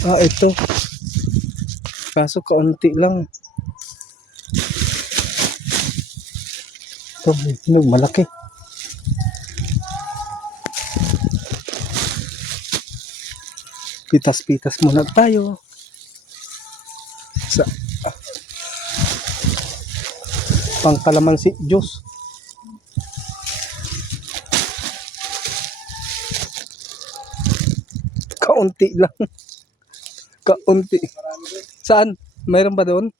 Ito. Kaso kaunti lang. Ito, hinog malaki. Pitas-pitas muna tayo. Sa pangkalamansi juice. Kaunti lang. Kaunti. Saan? Mayroon ba doon?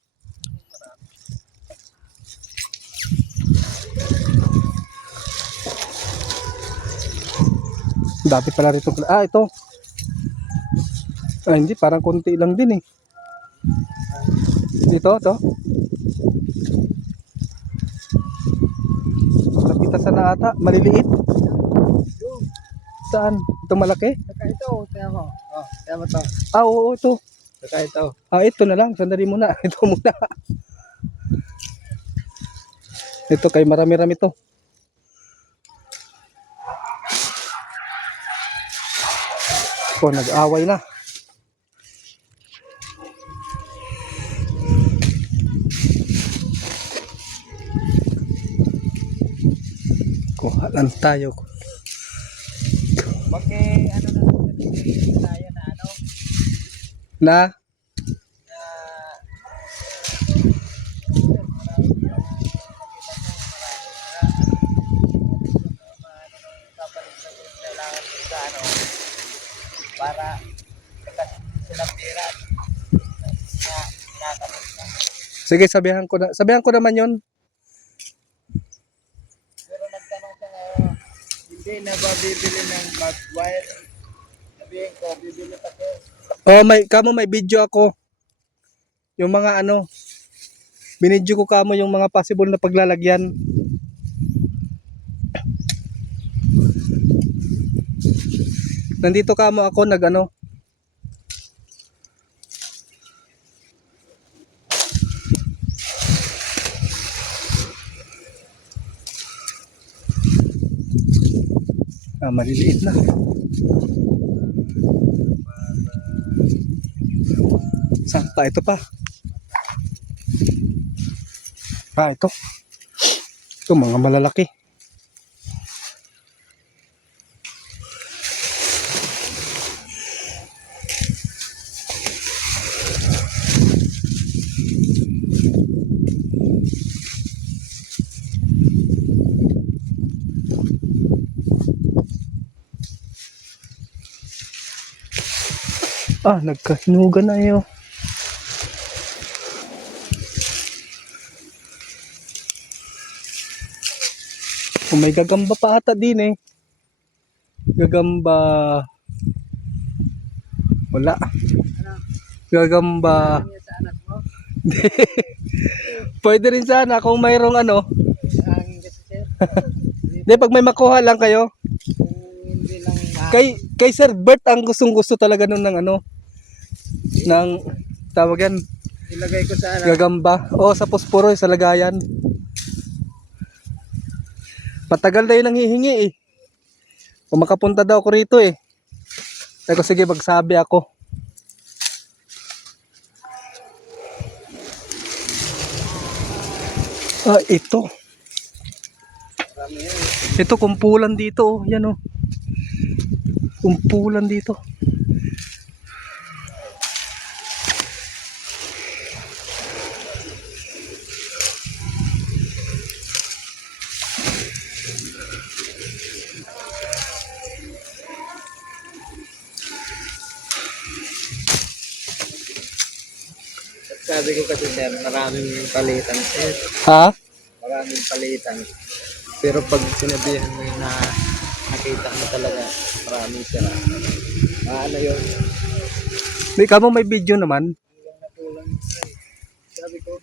Dati pala rito. Ito. Hindi. Parang konti lang din eh. Dito, ito. Napitasan na ata. Maliliit. Saan? Ito malaki? Saka ito, tiyan mo. Tiyan mo to. Oo, ito. Saka ito. Ito na lang. Sandali muna. Ito muna. Ito kay marami-rami to. Nag-away na. Kuha lang tayo. Bakit ano na lang tayo na ano? Na? Para silang pira na Sige, sabihan ko na. Sabihan ko naman 'yon. pero nagtanong ka hindi na ba bibili ng mag-wire? Sabihin ko, bibili ako. May video ako. Yung mga binidyo ko kamo yung mga possible na paglalagyan. Nandito kamo ako maliliit na. Saan pa? Ito pa. Ito. Ito mga malalaki. Nagkahinugan na yun. May gagamba pa ata din eh. Gagamba. Wala. Gagamba. Sa anak mo? Pwede rin sana kung mayroong Hangin kasi sir. Hindi, pag may makuha lang kayo. Kung hindi lang Kay Sir Bert ang gustong-gusto talaga nun ng tawag yan, ilagay ko sa anak. gagamba. Sa posporo, sa lagayan. Matagal na yun ang hihingi eh. Kung makapunta daw ako rito eh. Sabi ko, sige, magsabi ako. Ito. Ito, kumpulan dito. Yan oh. Kumpulan dito. Sabi ko kasi sir, maraming palitan sir. Ha? Maraming palitan. Pero pag sinabihan mo na nakita mo talaga, maraming sira. Ano yun? May kamo may video naman. Hanggang natulang. Sabi ko,